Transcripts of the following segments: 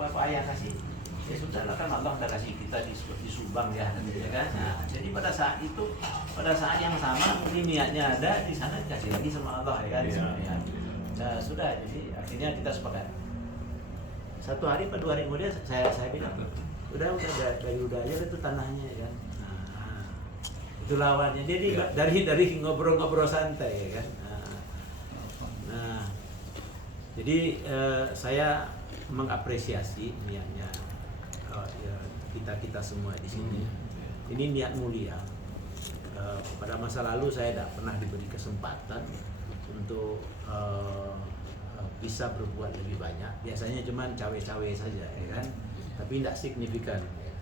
bapak ayah kasih, ya sudahlah kan Allah udah kasih kita di Subang ya, kan? Nah, jadi pada saat itu, pada saat yang sama ini niatnya ada di sana dikasih lagi sama Allah ya kan? Ya. Nah, sudah, jadi akhirnya kita sepakat. Satu hari atau 2 hari kemudian saya bilang, udah aja itu tanahnya ya kan? Nah, itu lawannya. Jadi dari ngobrol-ngobrol santai ya kan? Nah, jadi saya mengapresiasi niatnya kita semua di sini. Ini niat mulia. Pada masa lalu saya tidak pernah diberi kesempatan untuk bisa berbuat lebih banyak. Biasanya cuma cawe-cawe saja, ya kan? Tapi tidak signifikan. Ya.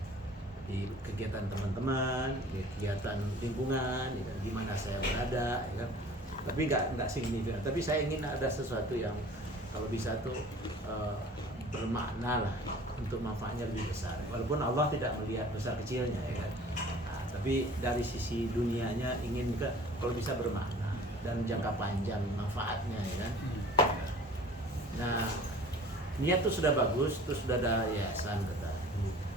Di kegiatan teman-teman, di kegiatan lingkungan, ya, di mana saya berada, ya kan? Tapi nggak signifikan. Tapi saya ingin ada sesuatu yang kalau bisa tuh bermakna lah, untuk manfaatnya lebih besar. Walaupun Allah tidak melihat besar kecilnya, ya kan. Nah, tapi dari sisi dunianya ingin kalau bisa bermakna dan jangka panjang manfaatnya, ya kan. Nah, niat itu sudah bagus, terus sudah ada yayasan kata.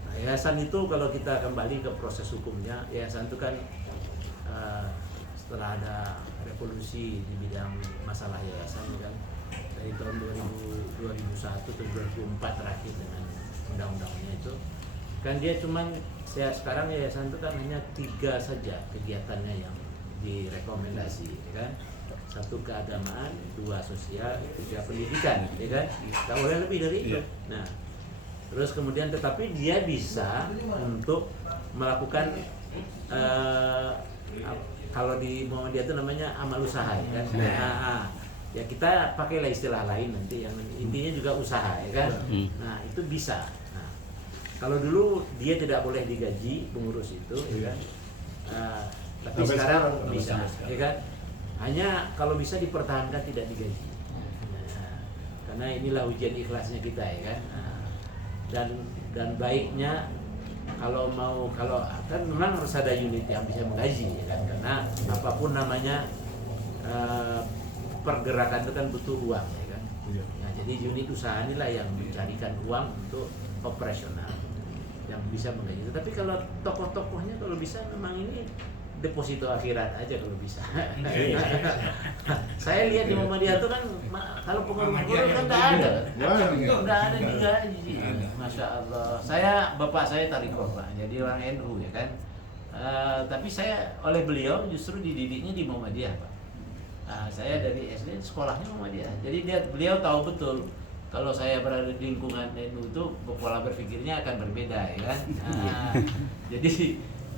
Nah, yayasan itu kalau kita kembali ke proses hukumnya, yayasan itu kan setelah ada revolusi di bidang masalah yayasan kan, dari tahun 2001 atau 2004 terakhir dengan undang-undangnya itu kan dia cuman sekarang yayasan itu kan hanya 3 saja kegiatannya yang direkomendasi, ya kan? 1 keagamaan, 2 sosial, 3 pendidikan, ya kan? Tak boleh lebih dari itu. Nah, terus kemudian tetapi dia bisa untuk melakukan kalau di Muhammadiyah itu namanya amal usaha, ya kan? Ya kita pakailah istilah lain nanti yang intinya juga usaha, ya kan? Nah, itu bisa. Nah, kalau dulu dia tidak boleh digaji pengurus itu, ya kan? Tapi sekarang bisa, ya kan? Hanya kalau bisa dipertahankan tidak digaji. Nah, karena inilah ujian ikhlasnya kita, ya kan? Dan baiknya kalau kan memang harus ada unit yang bisa menggaji, ya kan? Karena apapun namanya pergerakan itu kan butuh uang, ya kan? Nah, jadi unit usaha inilah yang mencarikan uang untuk operasional yang bisa menggaji. Tapi kalau tokoh-tokohnya kalau bisa memang ini deposito akhirat aja kalau bisa. Saya lihat di Muhammadiyah itu kan kalau pengurus-pengurus kan nggak ada digaji. Masya Allah. Bapak saya tarikoh Pak, jadi orang NU, ya kan. Tapi saya oleh beliau justru dididiknya di Muhammadiyah Pak. Saya dari SD sekolahnya Muhammadiyah. Jadi beliau tahu betul kalau saya berada di lingkungan NU itu pola berpikirnya akan berbeda, ya kan.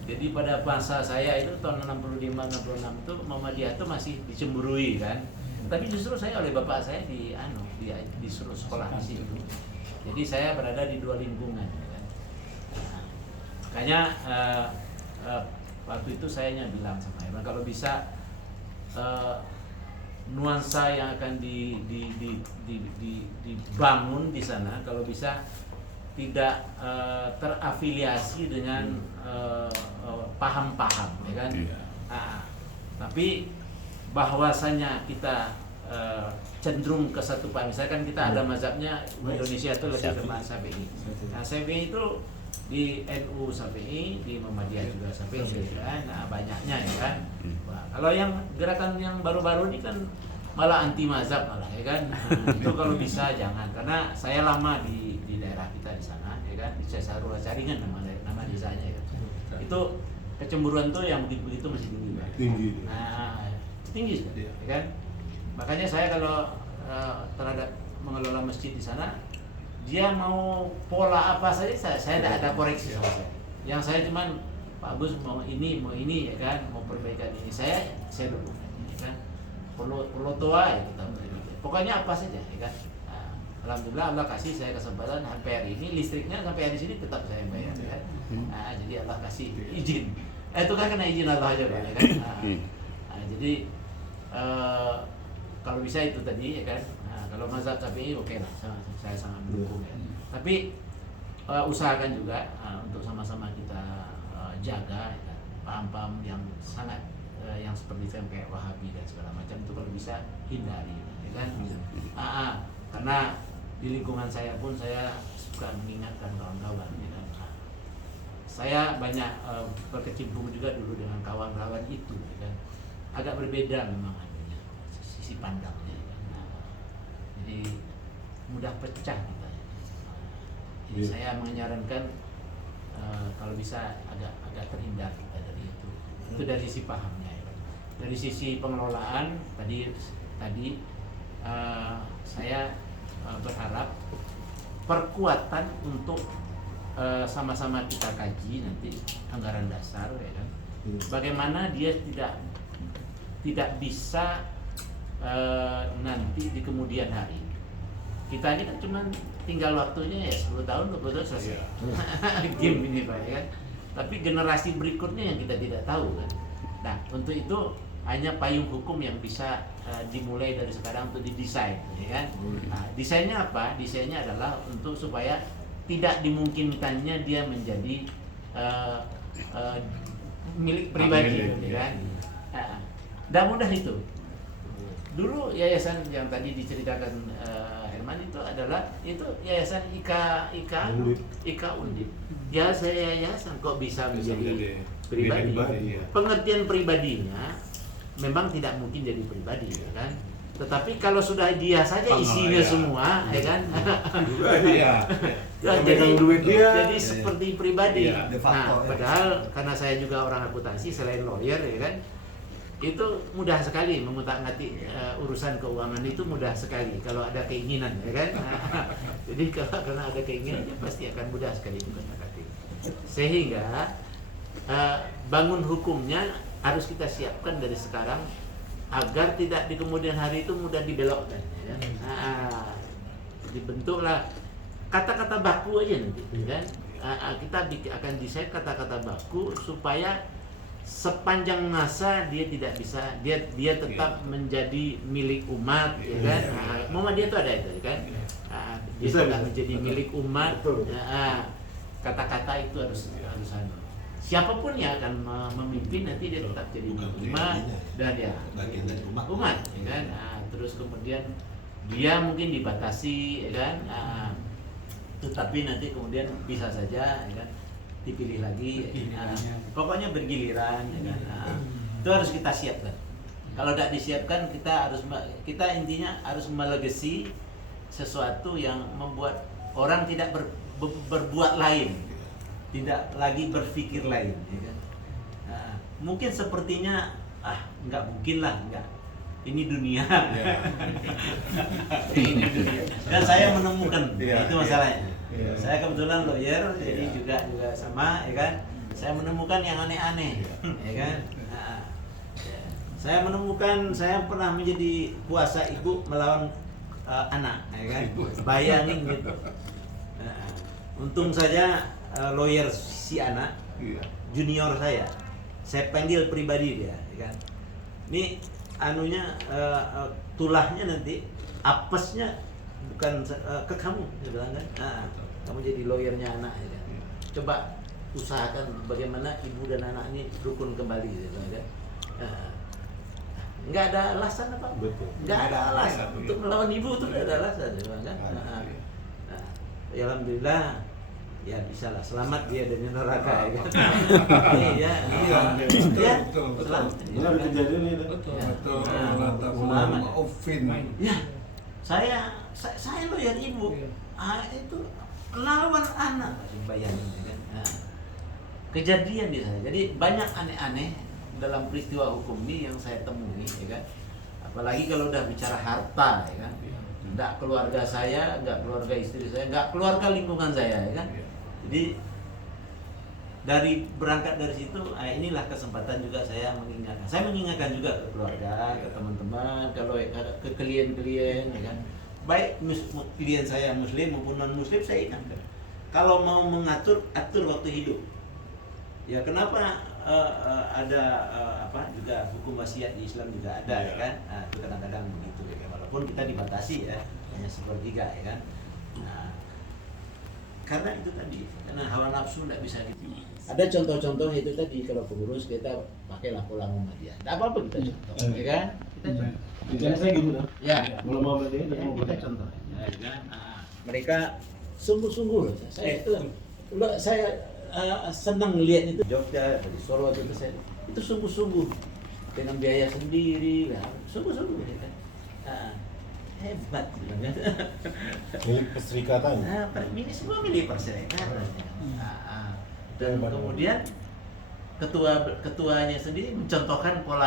Jadi pada masa saya itu tahun 65-66 itu Muhammadiyah itu masih dicemburui kan. Tapi justru saya oleh bapak saya disuruh sekolah di situ. Jadi saya berada di 2 lingkungan, kan. Nah, makanya waktu itu saya bilang sama Iwan kalau bisa nuansa yang akan dibangun di sana kalau bisa tidak terafiliasi dengan paham-paham, ya kan? Tapi bahwasanya kita cenderung ke satu paham. Misalkan kita ada mazhabnya Indonesia itu lebih ke Syafi'i. Nah, Syafi'i itu di NU Syafi'i, di Muhammadiyah juga Syafi'i, ya. Nah, banyaknya, ya kan? Nah, kalau yang gerakan yang baru-baru ini kan malah anti mazhab malah, ya kan? Nah, itu kalau bisa jangan, karena saya lama di daerah kita di sana, ya kan? Di Cesarua Caringan nama desanya, ya kan? Itu kecemburuan tuh yang begitu masih tinggi, Pak. Nah, tinggi, ya kan? Makanya saya kalau terhadap mengelola masjid di sana, dia mau pola apa saja saya tidak ada koreksi sama saya. Yang saya cuman Pak Agus mau ini, ya kan? Mau perbaikan ini, saya dukung, ya kan? Perlu tua ya kita pokoknya apa saja, ya kan? Nah, alhamdulillah Allah kasih saya kesempatan sampai hari ini listriknya sampai hari sini tetap saya bayar, ya kan? Nah, jadi Allah kasih izin. Itu kan kena izin Allah aja, Pak, ya kan? Nah, jadi kalau bisa itu tadi, ya kan. Nah, kalau mazhab Syafi'i oke lah, saya sangat mendukung, ya. Tapi usahakan juga untuk sama-sama kita jaga, ya kan? Paham-paham yang sangat yang seperti kayak Wahabi dan segala macam itu kalau bisa hindari, ya kan. Karena di lingkungan saya pun saya suka mengingatkan kawan-kawan. Ya kan? Nah, saya banyak berkecimpung juga dulu dengan kawan-kawan itu, ya kan? Agak berbeda memang anunya, sisi pandangnya. Ya kan? Nah, jadi mudah pecah kita. Jadi saya menyarankan kalau bisa agak terhindar kita dari itu. Itu dari sisi pahamnya. Ya. Dari sisi pengelolaan tadi saya berharap perkuatan untuk sama-sama kita kaji nanti anggaran dasar, ya kan. Bagaimana dia tidak bisa nanti di kemudian hari. Kita ini kan cuma tinggal waktunya ya 10 tahun 20 tahun selesai. Game ini Pak, ya kan. Tapi generasi berikutnya yang kita tidak tahu kan. Nah, untuk itu hanya payung hukum yang bisa dimulai dari sekarang untuk didesain, ya kan. Nah, desainnya apa? Desainnya adalah untuk supaya tidak dimungkinkannya dia menjadi milik pribadi, ya kan. Tidak mudah itu. Dulu yayasan yang tadi diceritakan Herman itu adalah yayasan Ika Undip. Ya saya yayasan kok bisa menjadi pribadi. Pengertian pribadinya memang tidak mungkin jadi pribadi, ya kan. Tetapi kalau sudah dia saja isinya semua, ya kan. Jadi seperti pribadi. Nah, padahal karena saya juga orang akuntansi selain lawyer, ya kan. Itu mudah sekali mengutak-ngatik urusan keuangan itu mudah sekali kalau ada keinginan, ya kan. Jadi karena ada keinginan pasti akan mudah sekali mengutak-ngatik. Sehingga bangun hukumnya harus kita siapkan dari sekarang agar tidak di kemudian hari itu mudah dibelokkan, ya kan. Dibentuklah kata-kata baku aja nanti, kan. Kita akan desain kata-kata baku supaya sepanjang masa dia tidak bisa dia tetap menjadi milik umat, ya kan. Muhammadiyah itu ada itu, kan. Dia tetap menjadi milik umat. Kata-kata itu harus siapapun yang akan memimpin nanti dia tetap jadi milik umat dan ya umat, ya kan. Terus kemudian dia mungkin dibatasi, ya kan. Tetapi nanti kemudian bisa saja, ya kan, dipilih lagi, pokoknya bergiliran, ya kan. Itu harus kita siapkan. Kalau tidak disiapkan kita intinya harus melegasi sesuatu yang membuat orang tidak berbuat lain, tidak lagi berpikir lain, ya kan. Mungkin sepertinya nggak mungkin lah, nggak. Ini dunia. Ini dunia. Dan saya menemukan itu masalahnya. Saya kebetulan lawyer, jadi juga sama, ya kan. Saya menemukan yang aneh-aneh, ya kan. Saya menemukan saya pernah menjadi kuasa ibu melawan anak, ya kan. Bayangin gitu. Untung saja lawyer si anak junior saya panggil pribadi dia, ya kan. Ini anunya tulahnya nanti apesnya bukan ke kamu, saya bilang kan. Kamu jadi lawyernya anak, ya kan. Coba usahakan bagaimana ibu dan anak ini rukun kembali, ya kan. Nggak ada alasan apa? Nggak ada alasan untuk melawan ibu itu, nggak ada alasan, ya kan. Alhamdulillah ya bisa lah, selamat dia dari neraka, ya kan. Iya, selamat. Selamat. Ya, saya lawyer ibu. Itu lawan anak, bayangin, ya kan. Kejadian di sana. Jadi banyak aneh-aneh dalam peristiwa hukum ini yang saya temui, ya kan. Apalagi kalau udah bicara harta, ya kan. Nggak keluarga saya, nggak keluarga istri saya, nggak keluarga lingkungan saya, ya kan. Jadi berangkat dari situ, inilah kesempatan juga saya mengingatkan. Saya mengingatkan juga ke keluarga, ke teman-teman, kalau ke klien-klien, ya kan. Baik klien saya muslim maupun non muslim, saya ingatkan. Kalau mau mengatur, atur waktu hidup. Ya kenapa ada juga hukum wasiat di Islam juga ada, ya kan. Itu kadang-kadang begitu, ya kan. Walaupun kita dibatasi ya, hanya 1/3, ya kan. Karena itu tadi, karena hawa nafsu tidak bisa gitu. Ada contoh-contoh itu tadi, kalau pengurus kita pakailah pola Muhammadiyah. Tidak apa-apa kita contoh, ya kan? Kita contoh. Bicara saya gitu dah. Ya. Kalau mau berarti kita contoh, ya kan? Mereka sungguh-sungguh loh. Saya senang lihat itu Jogja dari Solo itu sungguh-sungguh dengan biaya sendiri lah, sungguh-sungguh ya kan. Hebat bilangnya. Milik perserikatan. Ini semua milik perserikatan. Dan kemudian ketuanya sendiri mencontohkan pola